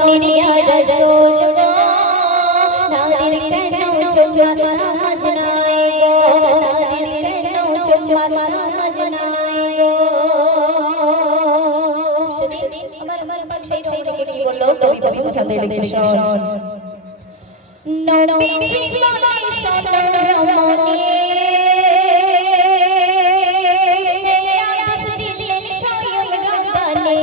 নিরিয়া রাসূল গো নারীর কেন চুম্মা নামাজ নাই গো নারীর কেন চুম্মা নামাজ নাই গো আমার পাক সেই থেকে কি বললো কবি প্রথম ছন্দে লিখছে শোন নবীজি বলে শোনো রমণী আদেশ দিলেন স্বয়ং রব্বানী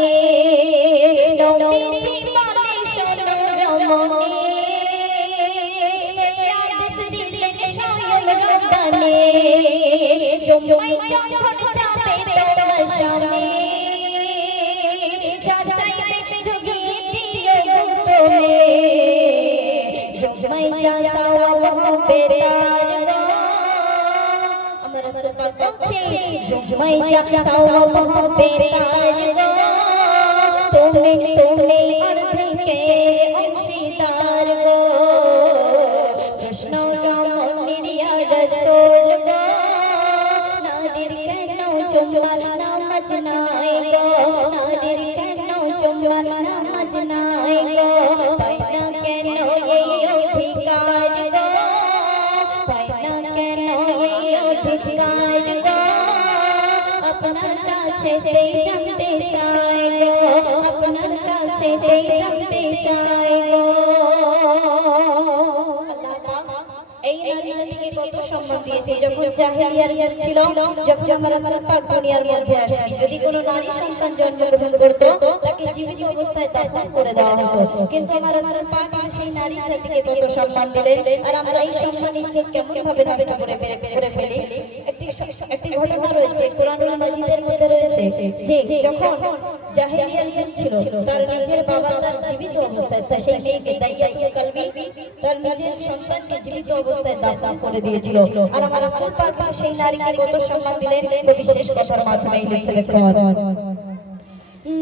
নবীজি বলে শোনো রমণী আদেশ দিলেন স্বয়ং রব্বানী জুমাই যখন যাবে তোমার স্বামী চাচাইবে জুগিয়ে দিও তুমি জুমাই যাসাও মোহব্বতার গো আমার রাসূল পাক বলছে জুমাই যাসাও মোহব্বতার গো তুমি অর্ধেকে অংশীদার গো কৃষ্ণ রমণীর ইয়া রাসূল গো নারীর কেন চুম্মা নামাজ নাই গো নারীর কেন চুম্মা নামাজ নাই গো পায় না কেন এই অধিকার গো পায় না কেন এই অধিকার গো আপনার কাছে জানতে চাই গো আপনার কাছে জানতে চাই গো এই নারী জাতিকে কত সম্মান দিয়েছে যখন জাহেলিয়ার যুগ ছিল যখন আমার রাসূল পাক দুনিয়ার মধ্যে আসেনি যদি কোনো নারী সন্তান জন্মগ্রহণ করত তাকে জীবিত অবস্থায় দাফন করে দেওয়া হতো কিন্তু আমার রাসূল পাক সেই নারী জাতিকে কত সম্মান দিলেন আর আমরা এই সম্মান ইজ্জত কেমন ভাবে নষ্ট করে ফেলি একটি ঘটনা রয়েছে কোরআনুল মাজিদের মধ্যে রয়েছে যে যখন জাহেলিয়ার যুগ ছিল তার নিজের বাবা তার জীবিত অবস্থায় সেই মেয়েকে দাইয়াতুল কলবি তার নিজের সন্তানকে জীবিত অবস্থায় দাফন করে দিয়েছিল আর আমার রাসূল পাক সেই নারীকে কত সম্মান দিলেন কবি শেষ কথার মাধ্যমে লিখছে দেখো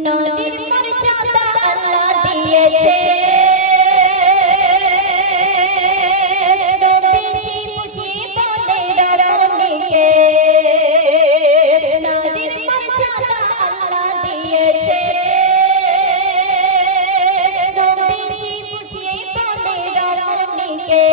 নারীর মর্যাদা আল্লাহ দিয়েছে নবীজি বুঝিয়ে বলে রমণীকে নারীর মর্যাদা আল্লাহ দিয়েছে নবীজি বুঝিয়ে বলে রমণীকে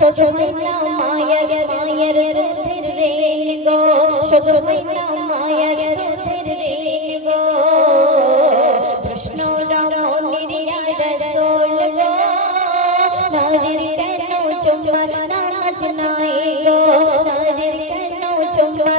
শুধু মহিলা মায়ের রুধির রেণ গো শুধু মহিলা মায়ের রুধির রেণ গো কৃষ্ণ রমণীর ইয়া রাসূল গো নারীর কেন চুম্মা নামাজ নাই গো নারীর কেন চুম্মা